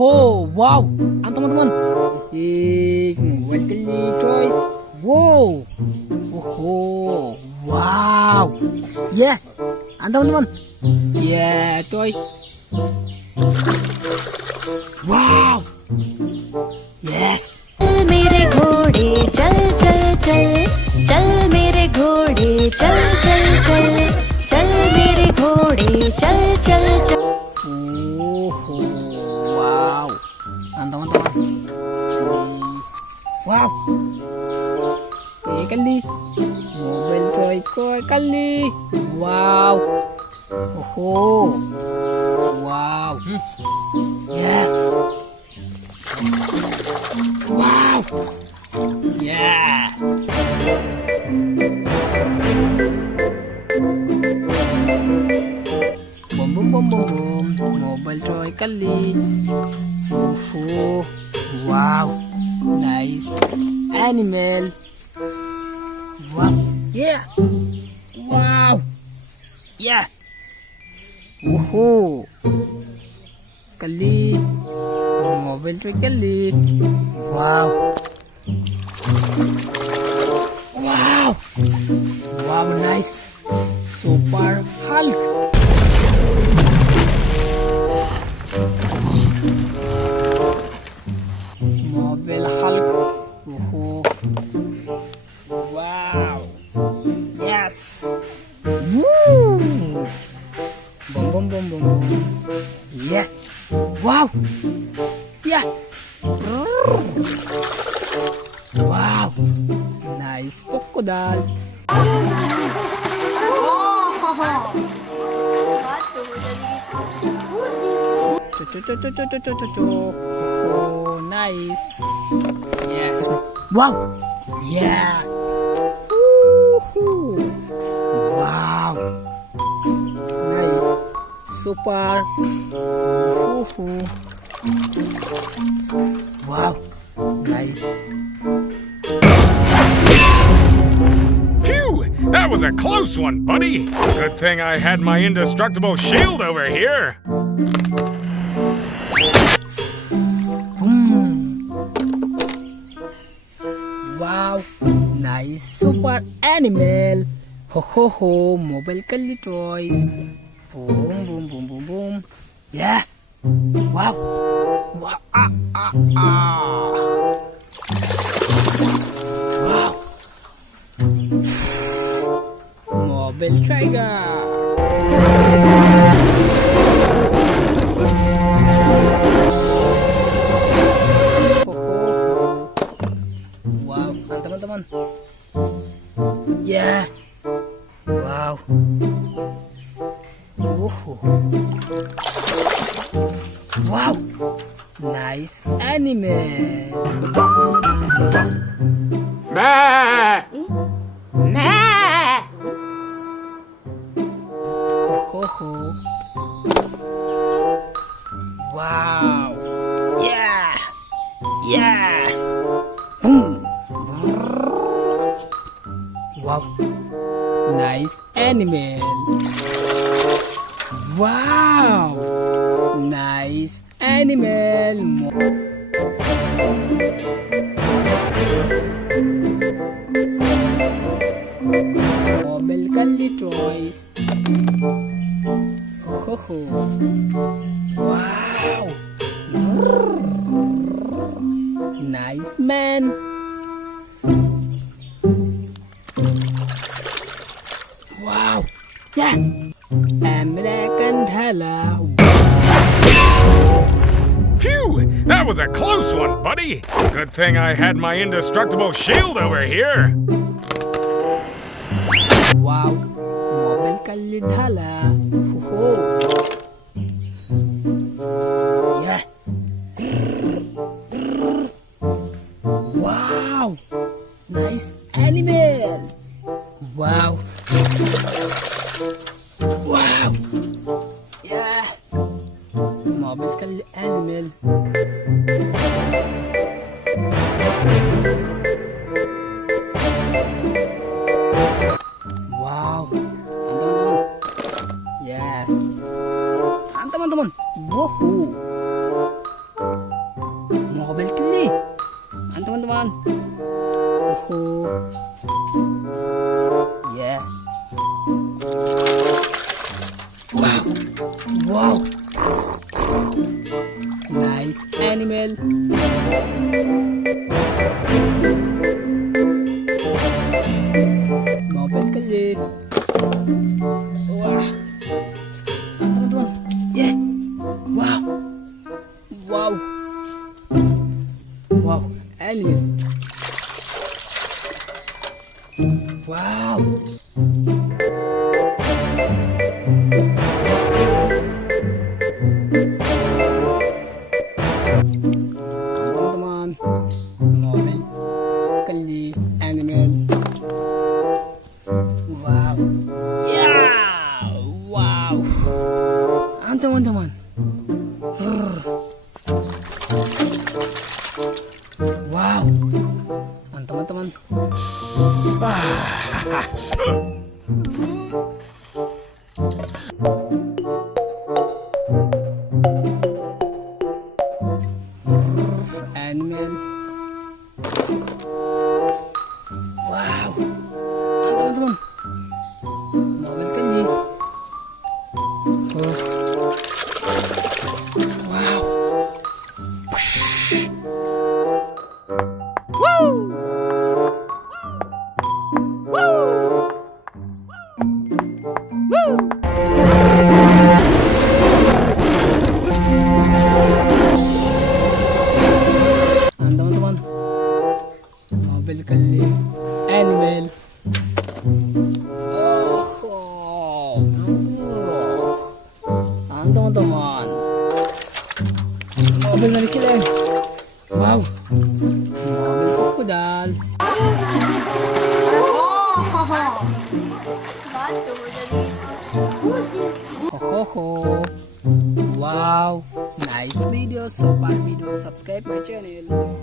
Oh, wow. Teman-teman. Mobil kali choice. Wow. Oh, wow. Yeah. Teman-teman. Yeah, toy. Wow. Yes. चल मेरे घोड़े चल चल चल चल मेरे घोड़े चल चल चल चल मेरे घोड़े चल चल चल Oh, wow. Teman-teman. Wow. Kali. Mobil toy kali. Wow. Oh. Wow. Yes. Wow. Yeah. Boom boom boom boom boom. Mobile toy kali. Ufu. Wow. Nice. Animal. Wow. Yeah. Wow. Yeah. Uhu. Kali. Mobile trick kali. Wow. Wow. Wow, nice. Super Hulk. Mobile Hulk. Wow. Yes. Woo. Boom boom boom boom boom. Yeah. Wow. Yeah. Wow. Nice crocodile. Oh, nice. Yeah. Wow. Yeah. Woohoo. Wow. Nice. Super. Fufu. Wow. Nice. Phew! That was a close one, buddy. Good thing I had my indestructible shield over here. Wow. Nice super animal. Ho ho ho. Mobile kali toys. Boom boom boom boom boom. Yeah. Wow. Wow. Wow. Mobile tiger. Wow, teman-teman. Yeah. Wow. Wow. Nice animal. Bah! Wow. Yeah. Yeah. Boom. Wow. Nice animal. Wow. Nice animal. Mobile kali toys. Wow. Nice man. Wow. Yeah. American dollar. Phew! That was a close one, buddy. Good thing I had my indestructible shield over here. Wow. Mobil kali dollar. Yeah. Wow. Nice animal. Wow. Wow. Yeah. Mobil kali animal. Wow. Teman-teman. Yes. Teman-teman. Woohoo. mobil keli. Teman-teman. Ya. Wow. Nice animal. Mobil keli. Wah. Teman-teman. Yeah. Wow. Wow. Wow. Animal. Wow. Teman-teman, mobil keli animal. Wow. Yeah. Wow. Teman-teman. Wow. Teman-teman. Animal. Wow. Teman-teman. Mobil keli. Wow. Teman-teman, mobil keli animal. Teman-teman, mobil dari keli. Wow, mobil krokodil. Wow, nice video. So far video, subscribe my channel.